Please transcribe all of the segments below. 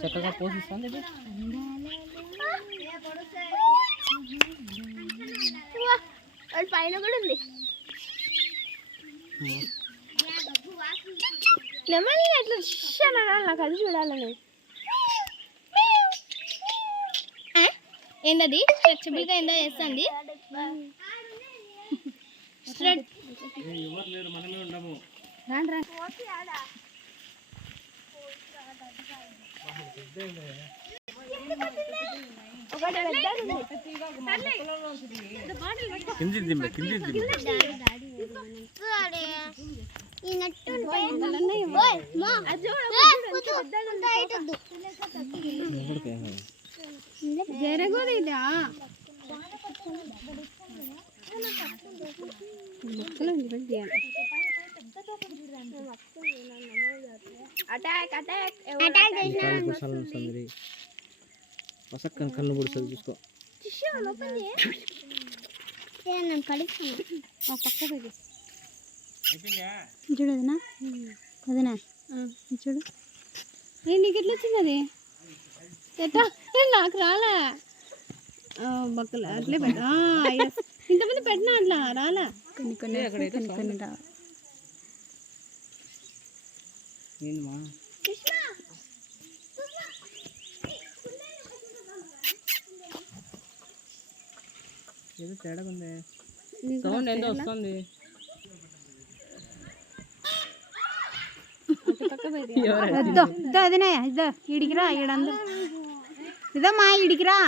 చక్కగా పోషిస్తుంది పైన కూడా ఉంది నెమలి అట్లా అనాలి, నాకు అది చూడాలని ఏందది ఫ్లెక్సిబుల్గా ఏందో చేస్తుంది. ఎవరు లేరు మనమే ఉండము రాండి రా ఒకటి పెద్దది ఉంది. కింది దిమ్మె కింది దిమ్మె ఈ నట్టు ఓయ్, మా. ఏయ్, కుదు, కుదు, ఇటొద్దు. జరగదు ఇదా మొక్కలు కన్ను పొడుస్తుంది చూసుకో చూడు వదినా చూడు ఏ నీకు ఎట్లా వచ్చింది అది ఏ, నాకు రాలే బక్కలు అట్లే పెట్ట ఇంతమంది పెట్టినా అట్లా రాలే. కొన్ని కొన్ని కొన్ని కొన్ని రా ఏందమ్మా ఏదో తేడాగా ఉంది. సౌండ్ ఏందో వస్తుంది. ఇద్దో ఇద్దో అదినే ఇద్దో ఇడికిరా ఈడందరూ ఇదమ్మా ఇడికిరా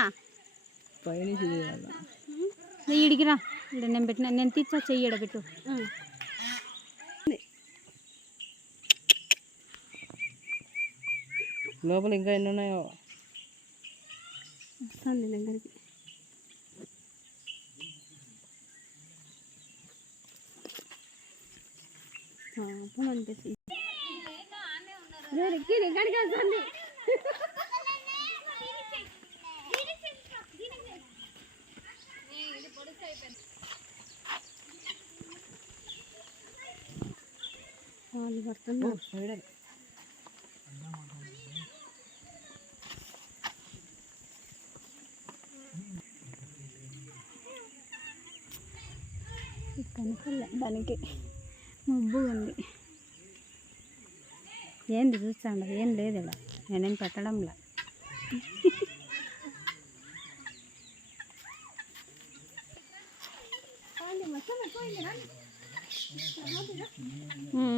చేయాలి ఇడికిరా నేను పెట్టిన నేను తీర్చా చెయ్యడ పెట్టు లోపల ఇంకా ఎన్ని ఉన్నాయో వస్తుంది దగ్గరికి పాపం అనిపిస్తుంది ఎక్కి ఎక్కడికి వస్తుంది వాళ్ళు పడుతున్నారు కనుకలే దానికి మబ్బుగా ఉంది ఏంది చూస్తాండ ఏం లేదు ఇలా నేనేం పెట్టడంలా ఉమ్.